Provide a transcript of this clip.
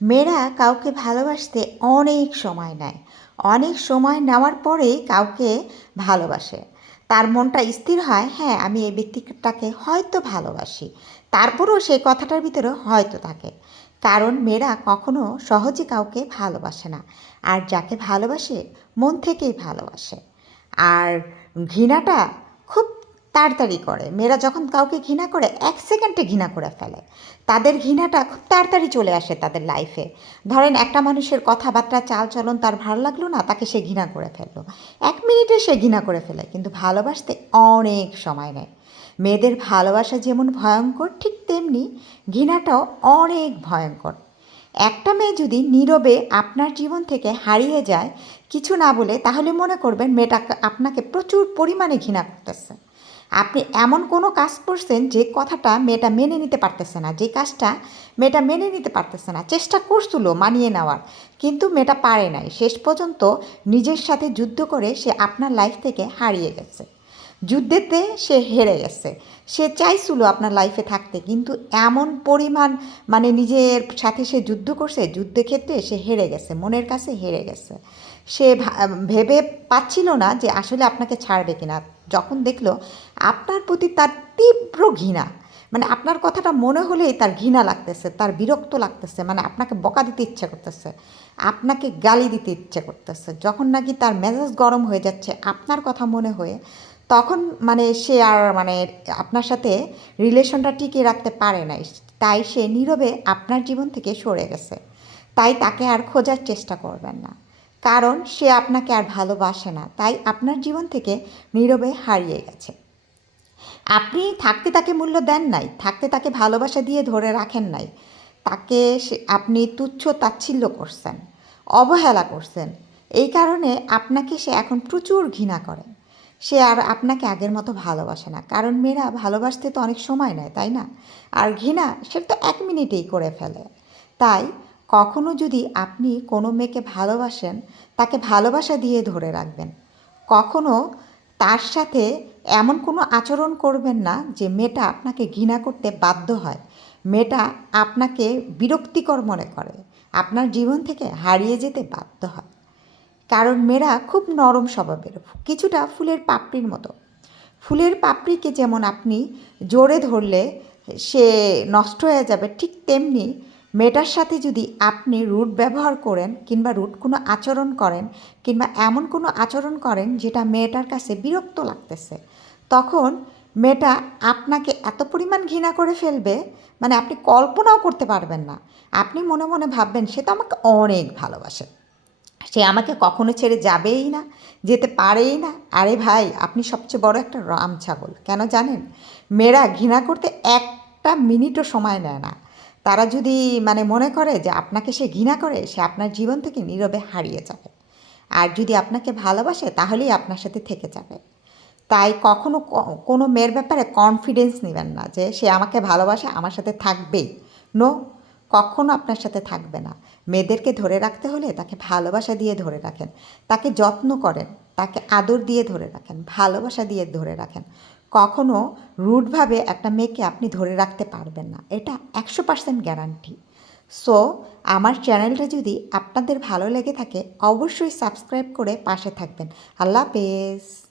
মেয়েরা কাউকে ভালোবাসতে অনেক সময় নেয়। অনেক সময় নেওয়ার পরেই কাউকে ভালোবাসে। তার মনটা স্থির হয় হ্যাঁ আমি এই ব্যক্তিটাকে হয়তো ভালোবাসি। তারপরেও সেই কথাটার ভিতরে হয়তো থাকে। কারণ মেয়েরা কখনো সহজে কাউকে ভালোবাসে না। আর যাকে ভালোবাসে, মন থেকেই ভালোবাসে। আর ঘৃণাটা খুব তাড়াতাড়ি করে। মেয়েরা যখন কাউকে ঘৃণা করে, এক সেকেন্ডে ঘৃণা করে ফেলে। তাদের ঘৃণাটা খুব তাড়াতাড়ি চলে আসে তাদের লাইফে ধরেন, একটা মানুষের কথাবার্তা, চালচলন তার ভালো লাগল না, তাকে সে ঘৃণা করে ফেলল। এক মিনিটে সে ঘৃণা করে ফেলে, কিন্তু ভালোবাসতে অনেক সময় নেয়। মেয়েদের ভালোবাসা যেমন ভয়ঙ্কর, ঠিক তেমনি ঘৃণাটাও অনেক ভয়ঙ্কর। একটা মেয়ে যদি নীরবে আপনার জীবন থেকে হারিয়ে যায়, কিছু না বলে, তাহলে মনে করবেন মেয়েটা আপনাকে প্রচুর পরিমাণে ঘৃণা করতেছে। আপনি এমন কোনো কাজ করছেন যে কথাটা মেয়েটা মেনে নিতে পারতেছে না, যে কাজটা মেয়েটা মেনে নিতে পারতেছে না, চেষ্টা করছিল মানিয়ে নেওয়ার, কিন্তু মেয়েটা পারে নাই। শেষ পর্যন্ত নিজের সাথে যুদ্ধ করে সে আপনার লাইফ থেকে হারিয়ে গেছে। যুদ্ধেতে সে হেরে গেছে। সে চাইছিল আপনার লাইফে থাকতে, কিন্তু এমন পরিমাণ মানে নিজের সাথে সে যুদ্ধ করছে, যুদ্ধক্ষেত্রে সে হেরে গেছে, মনের কাছে হেরে গেছে। সে ভেবে পাচ্ছিল না যে আসলে আপনাকে ছাড়বে কিনা। যখন দেখল আপনার প্রতি তার তীব্র ঘৃণা মানে আপনার কথাটা মনে হলেই তার ঘৃণা লাগতেছে, তার বিরক্ত লাগতেছে মানে আপনাকে বকা দিতে ইচ্ছে করতেছে, আপনাকে গালি দিতে ইচ্ছে করতেছে। যখন নাকি তার মেজাজ গরম হয়ে যাচ্ছে আপনার কথা মনে হয়ে, তখন মানে সে আর মানে আপনার সাথে রিলেশনটা টিকিয়ে রাখতে পারে নাই। তাই সে নীরবে আপনার জীবন থেকে সরে গেছে। তাই তাকে আর খোঁজার চেষ্টা করবেন না। কারণ সে আপনাকে আর ভালোবাসে না, তাই আপনার জীবন থেকে নীরবে হারিয়ে গেছে। আপনি থাকতে তাকে মূল্য দেন নাই, থাকতে তাকে ভালোবাসা দিয়ে ধরে রাখেন নাই, তাকে আপনি তুচ্ছ তাচ্ছিল্য করছেন, অবহেলা করছেন, এই কারণে আপনাকে সে এখন প্রচুর ঘৃণা করে। সে আর আপনাকে আগের মতো ভালোবাসে না, কারণ মেয়েরা ভালোবাসতে তো অনেক সময় নেয়, তাই না? আর ঘৃণা সেটা তো এক মিনিটেই করে ফেলে। তাই কখনো যদি আপনি কোনো মেয়েকে ভালোবাসেন, তাকে ভালোবাসা দিয়ে ধরে রাখবেন। কখনো তার সাথে এমন কোনো আচরণ করবেন না যে মেয়েটা আপনাকে ঘৃণা করতে বাধ্য হয়। মেয়েটা আপনাকে বিরক্তিকর মনে করে, আপনার জীবন থেকে হারিয়ে যেতে বাধ্য হয়। কারণ মেয়েরা খুব নরম স্বভাবের, কিছুটা ফুলের পাপড়ির মতো। ফুলের পাপড়িকে যেমন আপনি জোরে ধরলে সে নষ্ট হয়ে যাবে ঠিক তেমনি মেয়েটার সাথে যদি আপনি রুট ব্যবহার করেন কিংবা রুট কোনো আচরণ করেন কিংবা এমন কোনো আচরণ করেন যেটা মেয়েটার কাছে বিরক্ত লাগতেছে, তখন মেয়েটা আপনাকে এত পরিমাণ ঘৃণা করে ফেলবে মানে আপনি কল্পনাও করতে পারবেন না। আপনি মনে মনে ভাববেন, সে তো আমাকে অনেক ভালোবাসে। সে আমাকে কখনো ছেড়ে যাবেই না, যেতে পারেই না। আরে ভাই, আপনি সবচেয়ে বড় একটা রাম ছাগল, কেন জানেন? মেয়েরা ঘৃণা করতে একটা মিনিটও সময় নেয় না। তারা যদি মানে মনে করে যে আপনাকে সে ঘৃণা করে, সে আপনার জীবন থেকে নীরবে হারিয়ে যাবে। আর যদি আপনাকে ভালোবাসে, তাহলেই আপনার সাথে থেকে যাবে। তাই কখনো কোনো মেয়ের ব্যাপারে কনফিডেন্স নেবেন না যে সে আমাকে ভালোবাসে, আমার সাথে থাকবেই। নো কখনো আপনার সাথে থাকবে না। মেয়েদেরকে ধরে রাখতে হলে তাকে ভালোবাসা দিয়ে ধরে রাখেন। তাকে যত্ন করেন, তাকে আদর দিয়ে ধরে রাখেন, ভালোবাসা দিয়ে ধরে রাখেন। কখনো রুটভাবে একটা মেয়েকে আপনি ধরে রাখতে পারবেন না। এটা একশো পার্সেন্ট গ্যারান্টি। সো, আমার চ্যানেলটা যদি আপনাদের ভালো লেগে থাকে, অবশ্যই সাবস্ক্রাইব করে পাশে থাকবেন। আল্লাহ হাফেজ।